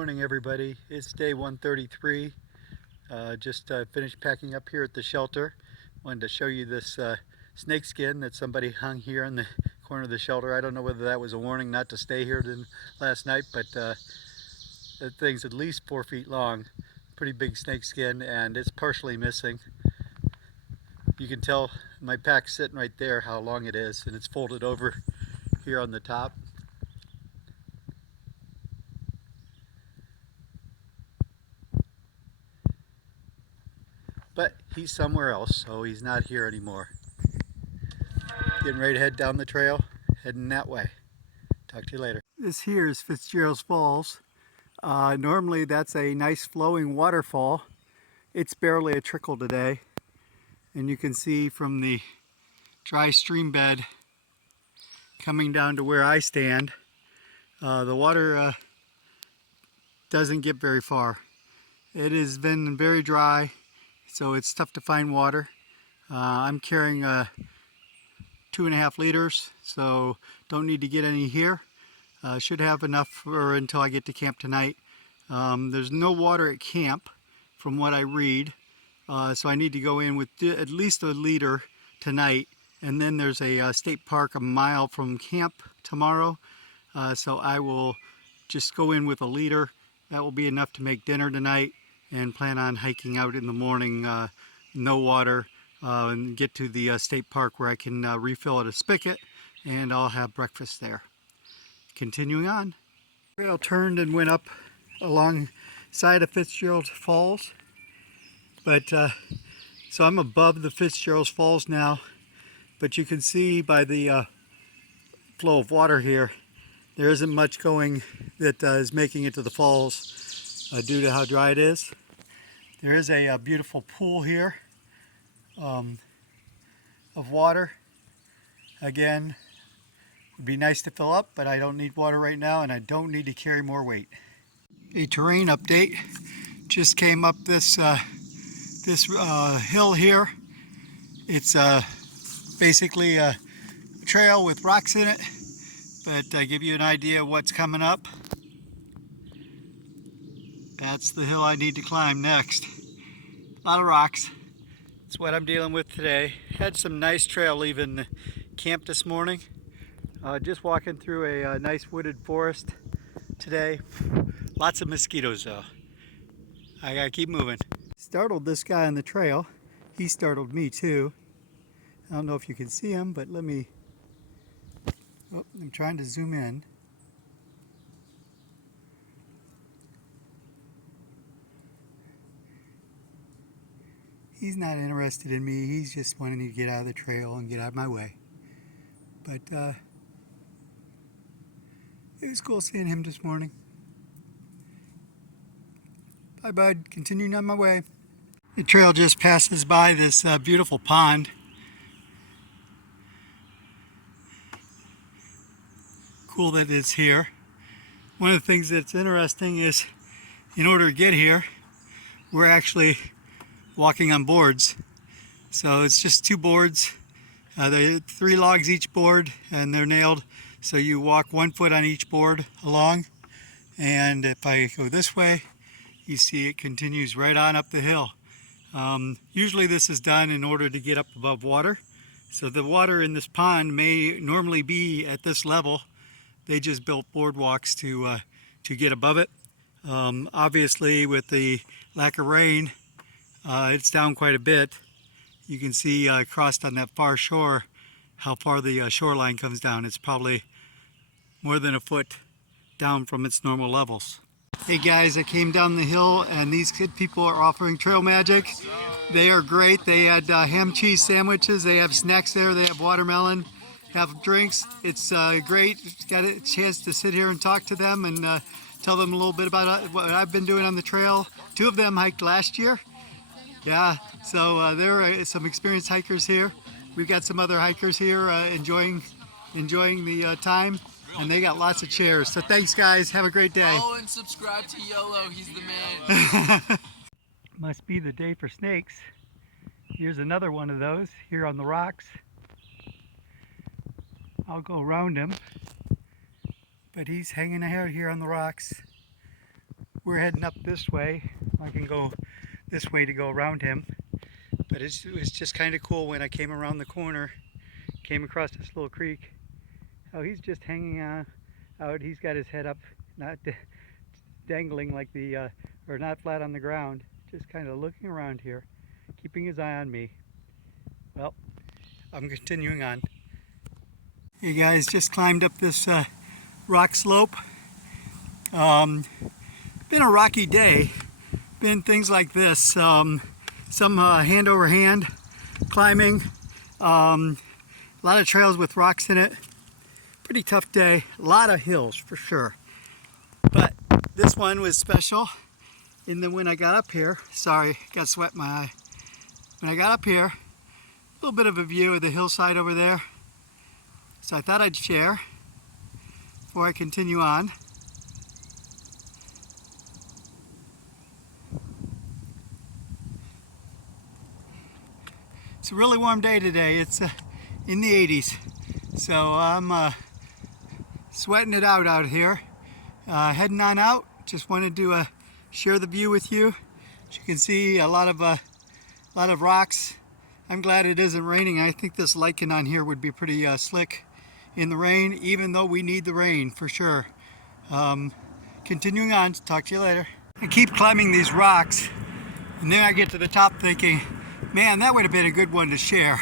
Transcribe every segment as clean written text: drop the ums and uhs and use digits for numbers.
Morning everybody. It's day 133. Just finished packing up here at the shelter. Wanted to show you this snake skin that somebody hung here in the corner of the shelter. I don't know whether that was a warning not to stay here last night, but that thing's at least 4 feet long. Pretty big snake skin, and it's partially missing. You can tell my pack's sitting right there how long it is, and it's folded over here on the top. But he's somewhere else, so he's not here anymore. Getting ready to head down the trail, heading that way. Talk to you later. This here is Fitzgerald's Falls. Normally that's a nice flowing waterfall. It's barely a trickle today. And you can see from the dry stream bed coming down to where I stand, the water doesn't get very far. It has been very dry, so it's tough to find water. I'm carrying 2.5 liters, so don't need to get any here. Should have enough for until I get to camp tonight. There's no water at camp from what I read, so I need to go in with at least 1 liter tonight, and then there's a state park 1 mile from camp tomorrow, so I will just go in with 1 liter. That will be enough to make dinner tonight, and plan on hiking out in the morning, no water, and get to the state park where I can refill at a spigot, and I'll have breakfast there. Continuing on. The trail turned and went up alongside of Fitzgerald Falls, but so I'm above the Fitzgerald Falls now, but you can see by the flow of water here, there isn't much going that is making it to the falls due to how dry it is. There is a beautiful pool here of water. Again, would be nice to fill up, but I don't need water right now, and I don't need to carry more weight. A terrain update. Just came up this hill here. It's basically a trail with rocks in it, but I give you an idea of what's coming up. That's the hill I need to climb next. A lot of rocks. That's what I'm dealing with today. Had some nice trail leaving the camp this morning. Just walking through a nice wooded forest today. Lots of mosquitoes though. I gotta keep moving. Startled this guy on the trail. He startled me too. I don't know if you can see him, but let me... Oh, I'm trying to zoom in. He's not interested in me. He's just wanting to get out of the trail and get out of my way. But it was cool seeing him this morning. Bye, bud. Continuing on my way. The trail just passes by this beautiful pond. Cool that it's here. One of the things that's interesting is, in order to get here, we're actually walking on boards. So it's just 2 boards. There are 3 logs each board, and they're nailed. So you walk 1 foot on each board along. And if I go this way, you see it continues right on up the hill. Usually this is done in order to get up above water. So the water in this pond may normally be at this level. They just built boardwalks to get above it. Obviously with the lack of rain, it's down quite a bit. You can see crossed on that far shore how far the shoreline comes down. It's probably more than 1 foot down from its normal levels. Hey guys, I came down the hill and these good people are offering Trail Magic. They are great. They had ham cheese sandwiches, they have snacks there, they have watermelon, have drinks. It's great. Got a chance to sit here and talk to them and tell them a little bit about what I've been doing on the trail. 2 of them hiked last year. Yeah, so there are some experienced hikers here. We've got some other hikers here enjoying the time, and they got lots of chairs. So thanks guys, have a great day. Follow and subscribe to YOLO, he's the man. Must be the day for snakes. Here's another one of those here on the rocks. I'll go around him, but he's hanging out here on the rocks. we're heading up this way. I can go this way to go around him. But it was just kind of cool when I came around the corner, came across this little creek, how he's just hanging out. He's got his head up, not dangling like or not flat on the ground, just kind of looking around here, keeping his eye on me. Well, I'm continuing on. Hey guys, just climbed up this rock slope. Been a rocky day. Been things like this. Some hand over hand climbing. A lot of trails with rocks in it. Pretty tough day. A lot of hills for sure. But this one was special. And then when I got up here, sorry, got sweat in my eye. When I got up here, a little bit of a view of the hillside over there. So I thought I'd share before I continue on. It's a really warm day today. It's in the 80s. So I'm sweating it out here. Heading on out. Just wanted to share the view with you. As you can see, a lot of rocks. I'm glad it isn't raining. I think this lichen on here would be pretty slick in the rain, even though we need the rain for sure. Continuing on, talk to you later. I keep climbing these rocks, and then I get to the top thinking, man, that would have been a good one to share.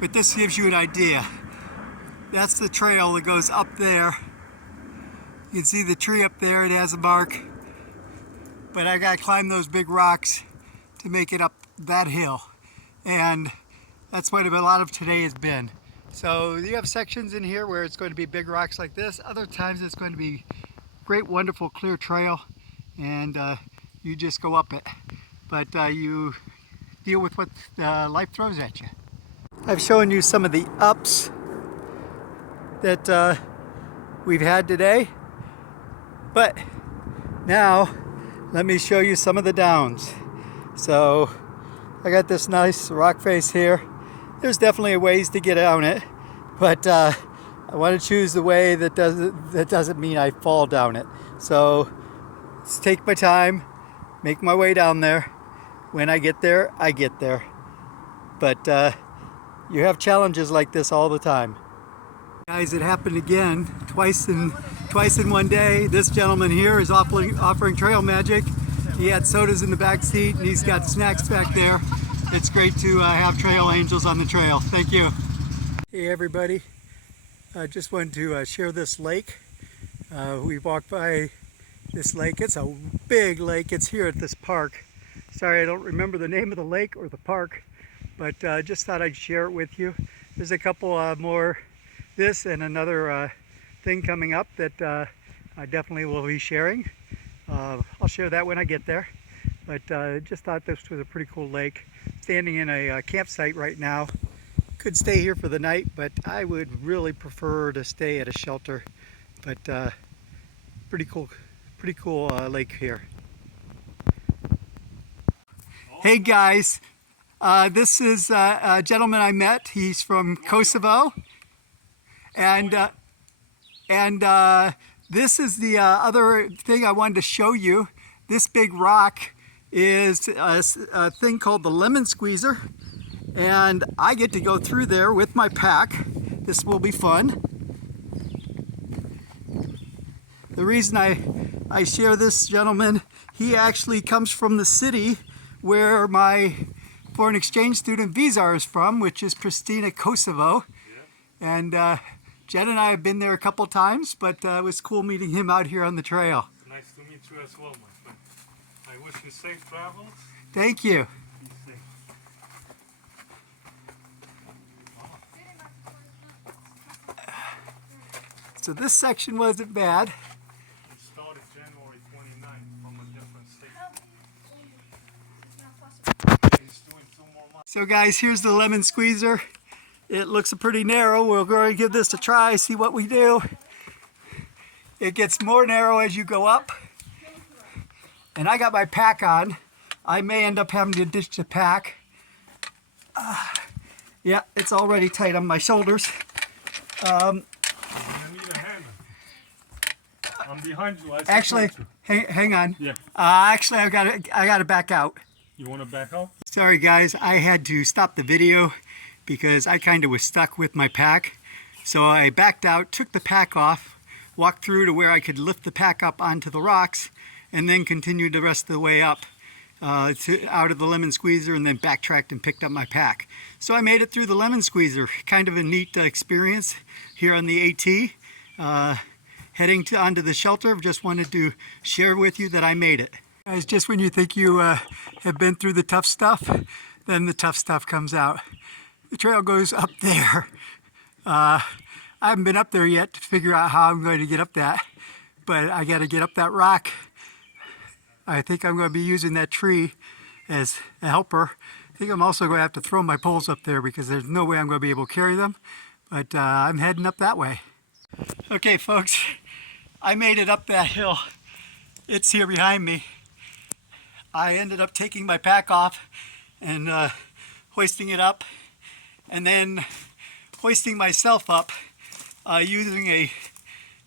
But this gives you an idea. That's the trail that goes up there. You can see the tree up there, it has a mark. But I gotta climb those big rocks to make it up that hill. And that's what a lot of today has been. So you have sections in here where it's going to be big rocks like this. Other times it's going to be great, wonderful, clear trail. And you just go up it. But you deal with what life throws at you. I've shown you some of the ups that we've had today. But now let me show you some of the downs. So I got this nice rock face here. There's definitely ways to get down it, but I want to choose the way that doesn't mean I fall down it. So let's take my time, make my way down there. When I get there, I get there. But you have challenges like this all the time. Guys, it happened again, twice in one day. This gentleman here is offering trail magic. He had sodas in the back seat, and he's got snacks back there. It's great to have trail angels on the trail. Thank you. Hey everybody, I just wanted to share this lake. We walked by this lake. It's a big lake. It's here at this park. Sorry, I don't remember the name of the lake or the park, but just thought I'd share it with you. There's a couple more, this and another thing coming up that I definitely will be sharing. I'll share that when I get there. But just thought this was a pretty cool lake. Standing in a campsite right now. Could stay here for the night, but I would really prefer to stay at a shelter. But pretty cool lake here. Hey guys, this is a gentleman I met. He's from Kosovo, and this is the other thing I wanted to show you. This big rock is a thing called the lemon squeezer, and I get to go through there with my pack. This will be fun. The reason I share this gentleman, he actually comes from the city where my foreign exchange student visa is from, which is Pristina, Kosovo. Yeah. And Jen and I have been there a couple times, but it was cool meeting him out here on the trail. Nice to meet you as well, my friend. I wish you safe travels. Thank you. Be safe. So this section wasn't bad. We started January 29th from a different state. He's doing 2 more months. So guys, here's the lemon squeezer. It looks pretty narrow. We're going to give this a try, see what we do. It gets more narrow as you go up. And I got my pack on. I may end up having to ditch the pack. Yeah, it's already tight on my shoulders. You need a hand on behind you. Actually, hang on. Yeah. Actually, I gotta back out. You want to back out? Sorry guys, I had to stop the video because I kind of was stuck with my pack. So I backed out, took the pack off, walked through to where I could lift the pack up onto the rocks, and then continued the rest of the way up out of the lemon squeezer, and then backtracked and picked up my pack. So I made it through the lemon squeezer. Kind of a neat experience here on the AT. Heading onto the shelter, just wanted to share with you that I made it. Guys, just when you think you have been through the tough stuff, then the tough stuff comes out. The trail goes up there. I haven't been up there yet to figure out how I'm going to get up that, but I got to get up that rock. I think I'm going to be using that tree as a helper. I think I'm also going to have to throw my poles up there because there's no way I'm going to be able to carry them, but I'm heading up that way. Okay folks, I made it up that hill. It's here behind me. I ended up taking my pack off and hoisting it up, and then hoisting myself up using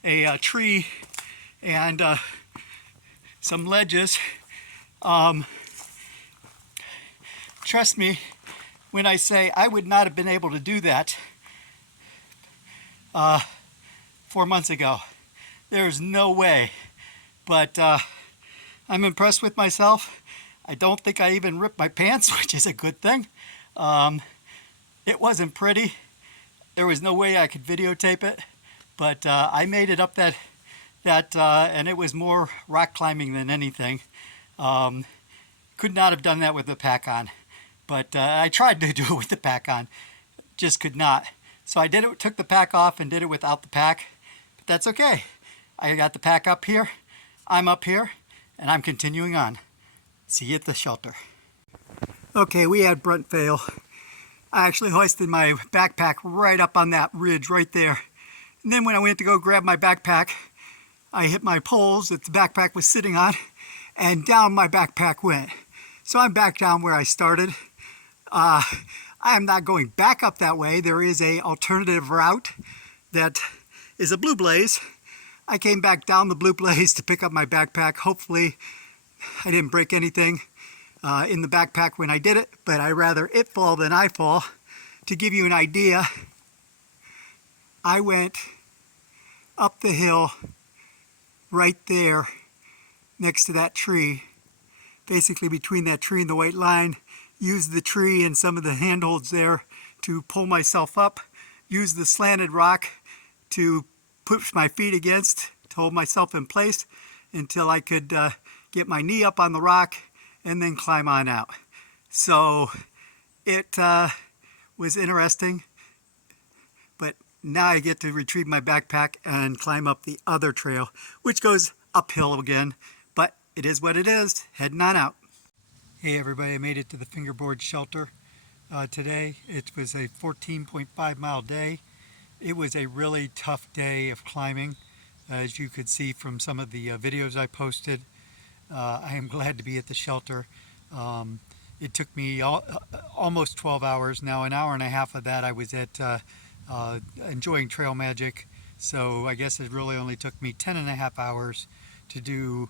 a tree and some ledges. Trust me when I say I would not have been able to do that 4 months ago. There's no way, but I'm impressed with myself. I don't think I even ripped my pants, which is a good thing. It wasn't pretty. There was no way I could videotape it, but I made it up that and it was more rock climbing than anything. Could not have done that with the pack on, but I tried to do it with the pack on, just could not. So I did it, took the pack off and did it without the pack, but that's okay. I got the pack up here, I'm up here, and I'm continuing on. See you at the shelter. Okay, we had brunt fail. I actually hoisted my backpack right up on that ridge right there. And then when I went to go grab my backpack, I hit my poles that the backpack was sitting on, and down my backpack went. So I'm back down where I started. I am not going back up that way. There is a alternative route that is a blue blaze. I came back down the blue blaze to pick up my backpack. Hopefully I didn't break anything in the backpack when I did it, but I'd rather it fall than I fall. To give you an idea, I went up the hill right there next to that tree, basically between that tree and the white line, used the tree and some of the handholds there to pull myself up, used the slanted rock to push my feet against to hold myself in place until I could get my knee up on the rock and then climb on out. So it was interesting, but now I get to retrieve my backpack and climb up the other trail, which goes uphill again, but it is what it is. Heading on out. Hey everybody, I made it to the fingerboard shelter today. It was a 14.5 mile day. It was a really tough day of climbing, as you could see from some of the videos I posted. I am glad to be at the shelter. It took me almost 12 hours. Now an hour and a half of that I was at enjoying trail magic, so I guess it really only took me 10.5 hours to do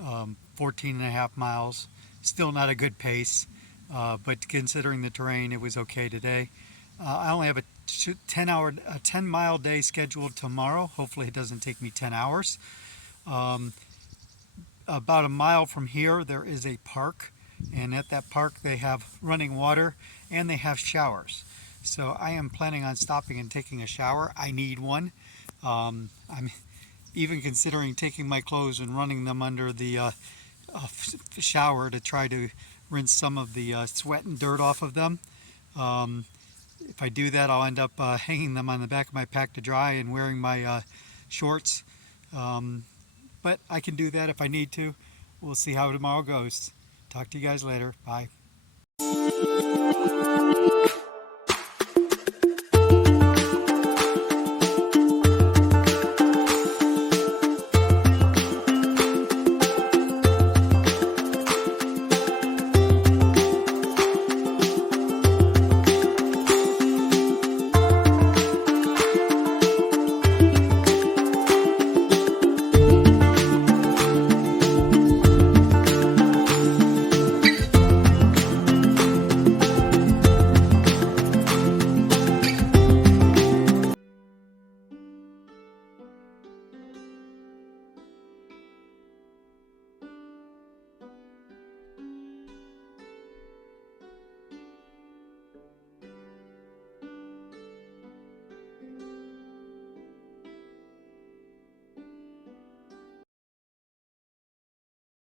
14.5 miles. Still not a good pace, but considering the terrain, it was okay today. I only have a 10 mile day scheduled tomorrow. Hopefully it doesn't take me 10 hours. About a mile from here there is a park, and at that park they have running water and they have showers. So I am planning on stopping and taking a shower. I need one. I'm even considering taking my clothes and running them under the shower to try to rinse some of the sweat and dirt off of them. If I do that, I'll end up hanging them on the back of my pack to dry and wearing my shorts. But I can do that if I need to. We'll see how tomorrow goes. Talk to you guys later. Bye.